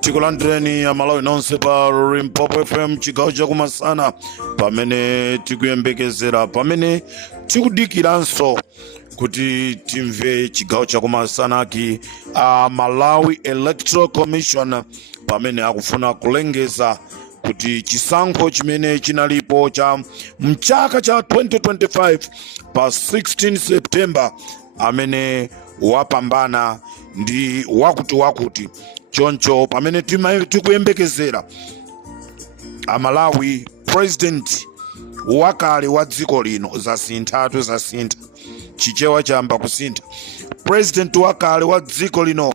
Tikulandreni ya Malawi nonse pa Limpopo FM chigawo chakumasana pamene tikuyembekezera pamene tikudikiranso kuti timve chigawo chakumasanaki Malawi Electoral Commission pamene akufuna kulengeza kuti chisankho chimene chinalipo cha mchaka cha 2025 pa 16 September amene wapambana ndi wakuti choncho pamene tikuyembekezera Malawi president wakale wa dziko lino zasintha chichewa chamba kusintha. President wakale wa dziko lino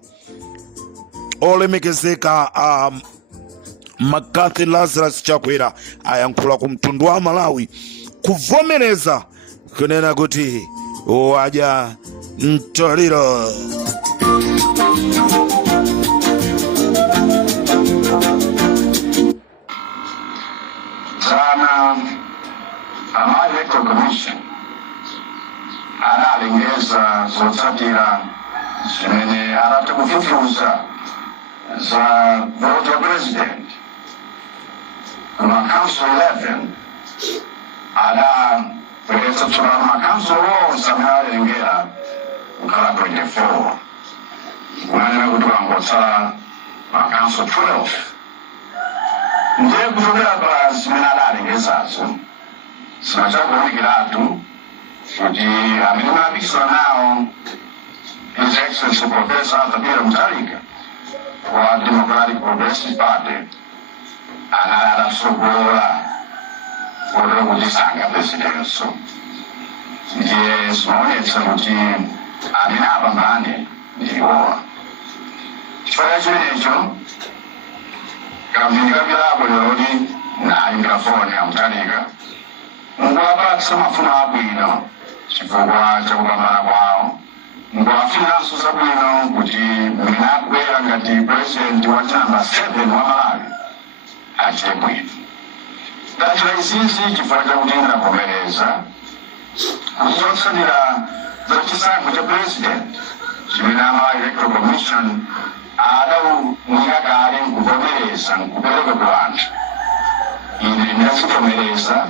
olemekezeka McCarthy Lazarus Chakwera ayankhula ku mtundu wa Malawi kuvomereza kunena kuti waja mtoliro. Sana Malawi Electoral Commission analengeza zotsatira zimene atakufufuza za vote ya president kuma council 11 adapeleza tsopano makouncil onse amene alengera kukhala 24 kunanena kuti wangotsala makouncil 12 ndiye kuchokera pa zimene adalengezazo sinachakuonekiratu kuti amene mapikisana nawo His Excellency Professor Arthur Peter Mutharika wa Democratic Progressive Party adasogola kotero kuti sankha presidenso. Ndiye zimaonetsa kuti amene apambane ndiwowa. Chifukwa chimenecho kamvindikapirako lero kuti nayimbira foni ya Mutharika mukuwapatsa mafuno abwino chifukwa chakupambana kwawo, mukuwafunanso zabwino kuti mwina akubwera ngati president wa namba 7 wa Malawi achite bwino. Ndachita izizi chifukwa chakuti ndavomereza kuti zotsatira za chisankho cha president chimene Malawi Electoral Commission adawunika kale nkuvomereza nkupereka ku anthu. Ine ndazivomereza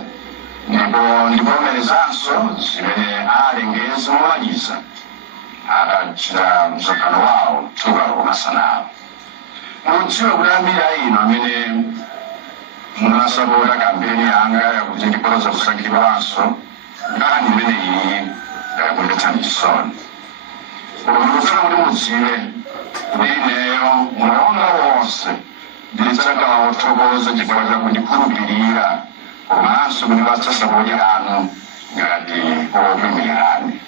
ndipo ndivomerezanso zimene alengeza momaliza adachita msonkhano wawo dzulo lakumasanawo. Mudziwe kuti ambiri inu amene munasapota kampeni yanga yakuti ndikhoza kusankhidwanso nkhani imene iyi yakunditsani chisoni. Koma ndikufuna kuti mudziwe kuti ineyo mulonga wonse ndidzakhala wothokoza chifukwa chakundikhulupirira komanso kundipatsa sapoti anu ngati opemphererani.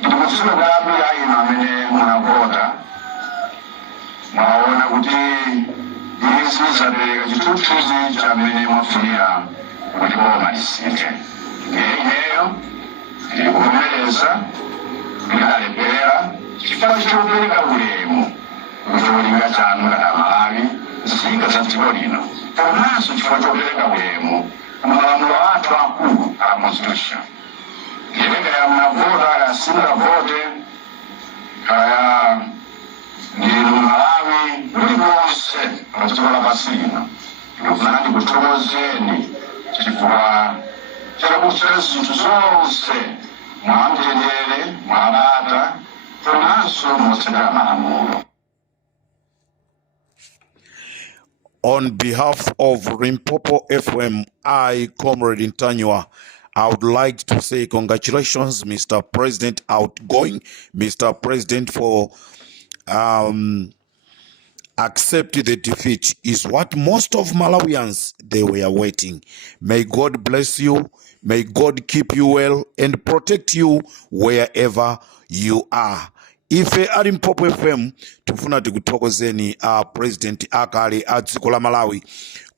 Ndikudziwa kuti ambiri inu amene munavota mwaona kuti izi zapereka chithunzithunzi chamene mwafunira kuti boma lisinthe. Ineyo ndikuvomereza ndidalephera chifukwa chopereka ulemu kucholinga chanu ngati Malawi nzika za dziko lino, komanso chifukwa chopereka ulemu kumalamulo athu akulu a constitution. Ndiye kaya mnavota kaya simunavote kaya ndinu Malawi kulikonse pa dziko lapansi lino, ndikufuna ndikuthokozeni chifukwa chakuchita zinthu zonse mwamtendere, mwabata, komanso motsatira malamulo. On behalf of Limpopo FM, I, Comrade Ntanywa, I would like to say congratulations, Mr. President, outgoing Mr. President, for accepting the defeat is what most of Malawians, they were waiting. May God bless you. May God keep you well and protect you wherever you are. Ife ali Limpopo FM tufuna tikuthokozeni president akale a dziko la Malawi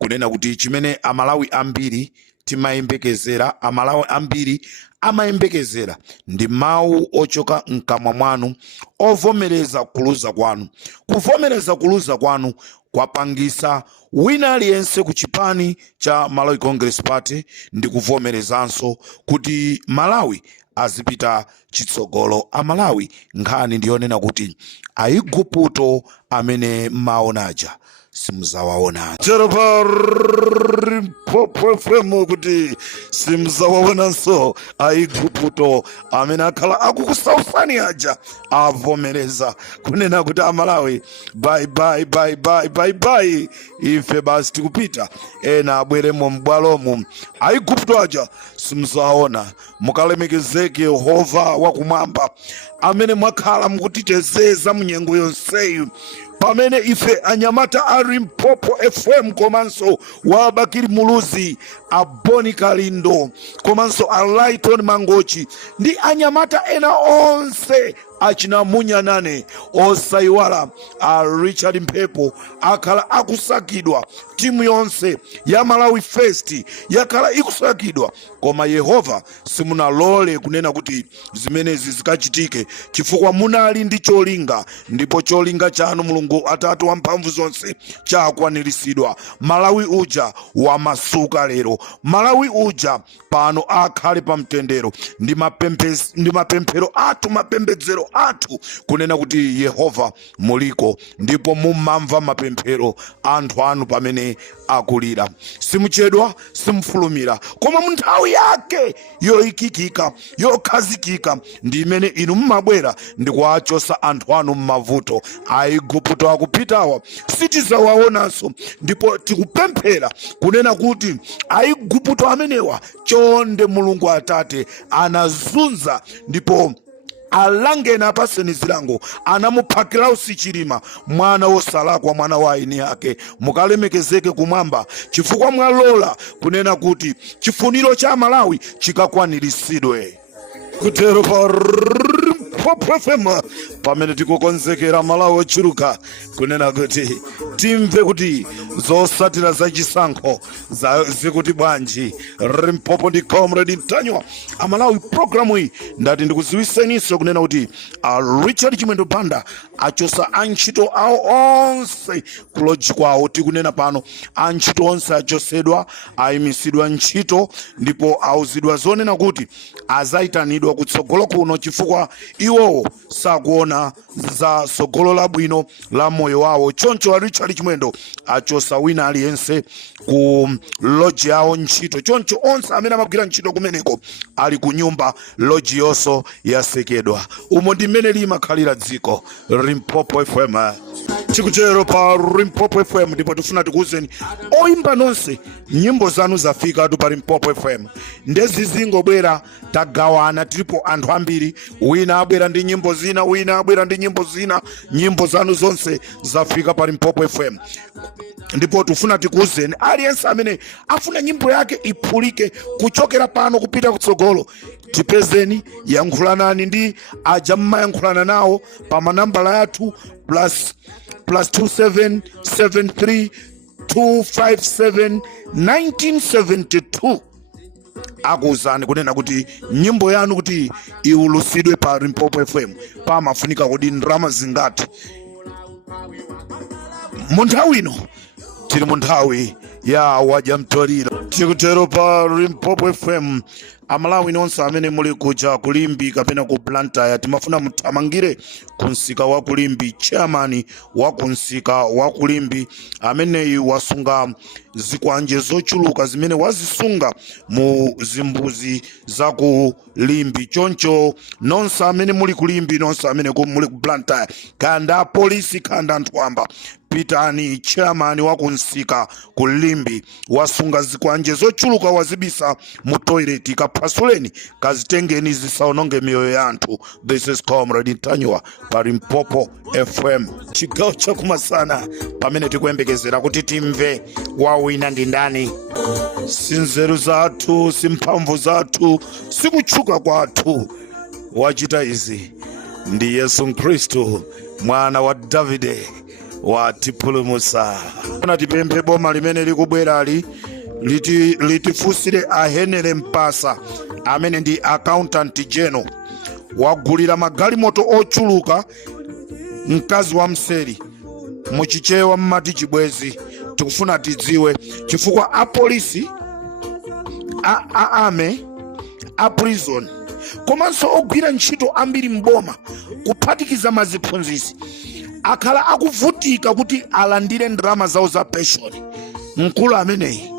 kunena kuti chimene Amalawi ambiri timayembekezera, Amalawi ambiri amayembekezera ndi mawu ochoka mkamwa mwanu ovomereza kuluza kwanu. Kuvomereza kuluza kwanu kwapangisa wina aliyense ku chipani cha Malawi Congress Party ndi kuvomerezanso kuti Malawi azipita chitsogolo. Amalawi nkhani ndiyonena kuti Aigupto amene maonaja simzawaona. Mpopofemo kuti simzawaonanso Aigupto amene akhala akukusaufani aja avomereza kunena kuti Amalawi bye bye bye bye bye bye, ife basi tikupita, ena abweremo m'bwalomo. Aigupto aja simzawaona. Mukalemekezeke Yehova wakumwamba amene mwakhala mukutiteteza munyengo yonseyi, pamene ife anyamata a Limpopo FM komanso wabakiri muluzi Aboni Kalindo komanso a Lighton Mangochi ndi anyamata ena onse achina Munyanane osaiwala a Richard Mphepo akhala akusakidwa. Timu yonse ya Malawi First yakhala ikusakidwa, koma Yehova simunalole kunena kuti zimenezi zikachitike chifukwa munali ndi cholinga, ndipo cholinga chanu Mulungu Atate wamphamvu zonse chakwaniritsidwa. Malawi uja wamasuka lero. Malawi uja pano akhale pamtendero ndi mapemphero athu, mapembedzero athu kunena kuti Yehova muliko ndipo mumamva mapemphero anthu anu pamene akulira. Simuchedwa, simufulumira, koma mu nthawi yake yoikikika yokhazikika ndi imene inu mmabwera ndi kuwachosa anthu anu mmavuto. Aigupto akupitawa sitizawaonanso, ndipo tikupemphera kunena kuti Aigupto amenewa chonde Mulungu Atate anazunza ndipo alangena apaseni zilango, anamuphakira usichilima mwana wosalakwa, mwana wa aini yake. Mukalemekezeke kumwamba chifukwa mwalola kunena kuti chifuniro cha Malawi chikakwaniritsidwe. Kutero popofema pamene tikukonzekera Malawi ochuluka kunena kuti timve kuti zosatira zachisankho zikuti bwanji. Limpopo ndi Comrade Mtanywa Amalawi. Programu iyi ndati ndikuziwiseninso kunena kuti Richard Chimwendo Banda achosa antchito awo onse kuloji kwawo. Tikunena pano antchito onse achosedwa, ayimisidwa ntchito, ndipo auzidwa zonena kuti azayitanidwa kutsogolo kuno chifukwa iwowo sakuona za tsogolo labwino la moyo wawo. Choncho Richard Chimwendo achosa wina aliyense ku loji yawo ntchito. Choncho onse amene amagwira ntchito kumeneko ali ku nyumba loji yonso yasekedwa. Umo ndi mmene limakhalira dziko. Limpopo FM chikuchero pa Limpopo FM, ndipo tifuna tikuwuzeni oyimba nonse nyimbo zanu zafika tu pa Limpopo FM. Ndezi zingobwera tagawana, tilipo anthu ambiri, wina abwera ndi nyimbo zina, wina abwera ndi nyimbo zina. Nyimbo zanu zonse zafika pa Limpopo FM, ndipo tufuna tikuwuzeni aliyense amene afuna nyimbo yake iphulike kuchokera pano kupita kutsogolo, tipezeni, yankhulanani ndi aja mmayankhulana nawo pa manambala yathu +2773 257 1972. akuwuzani kunena kuti nyimbo yanu kuti iwulusidwe pa Limpopo FM pamafunika kodi ndrama zingati. Munthawi ino tili munthawi ya wajamtoriro. Tikutero pa Limpopo FM. Amalawi nonse amene muli kuja kulimbi kapena ku Blantyre timafuna muthamangire kunsika wa kulimbi. Chairman wa kunsika wa kulimbi ameneyi wasunga zikwanje zochuluka zimene wazisunga mu zimbuzi za kulimbi. Choncho nonse amene muli kulimbi, nonse amene muli ku Blantyre, kanda polisi kanda anthu amba, pitani. Chairman wa kunsika kulimbi wasunga zikwanje zochuluka wazibisa mu toilet. Kapasuleni kazitengeni zisaononge miyoyo ya anthu. This is Comrade Mtanywa pa Limpopo FM. Chigawo chakumasana pamene tikuyembekezera kuti timve wawina ndi ndani. Sinzeru zathu, simphamvu zathu, sikutchuka kwathu. Wachita izi ndi Yesu Khristu mwana wa Davide watipulumutsa. Tipemphe boma limene likubwerali litifusire ahenere mpasa amene ndi accountant general wagulira magalimoto ochuluka mkazi wa mseri muchichewa mmati chibwezi. Tikufuna tidziwe chifukwa apolisi ame a prison komanso ogwira ntchito ambiri mboma kuphatikiza maziphunzisi akhala akuvutika kuti alandire ndalama zawo za pension. Mkulu ameneyi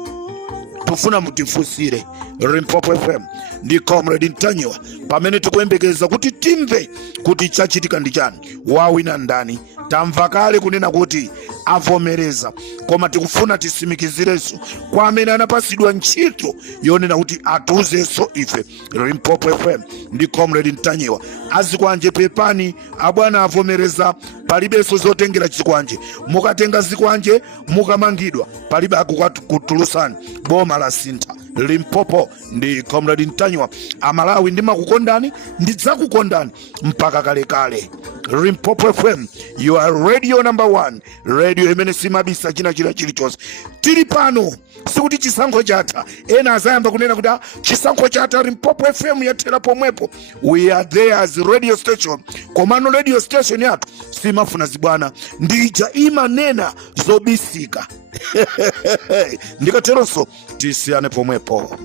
tufuna mutifusire. Limpopo FM ndi Comrade Ntanyiwa pamene tikuyembekeza kuti timve kuti chachitika ndi chani, wawina ndani. Tamva kale kunena kuti avomereza, koma tikufuna tisimikizirenso kwa amene anapasidwa ntchito yonena kuti atiuzenso ife. Limpopo FM ndi Comrade Ntanyiwa azikwanje pepani abwana avomereza, palibenso zotengera chikwanje. Mukatenga zikwanje mukamangidwa palibe akukutulutsani, boma la sintha. Limpopo ndi Comrade Ntanyiwa. Amalawi ndimakukondani, ndidzakukondani mpaka kalekale. Limpopo FM, you are radio number 1, radio imene simabisa china chilichonse. Tili pano sikuti chisankho chatha. Ena azayamba kunena kuti chisankho chatha, Limpopo FM yathera pomwepo. We are there as radio station. Komano radio station yathu simafuna zibwana, ndija imanena zobisika. Ndikateronso tisiyane pomwepo.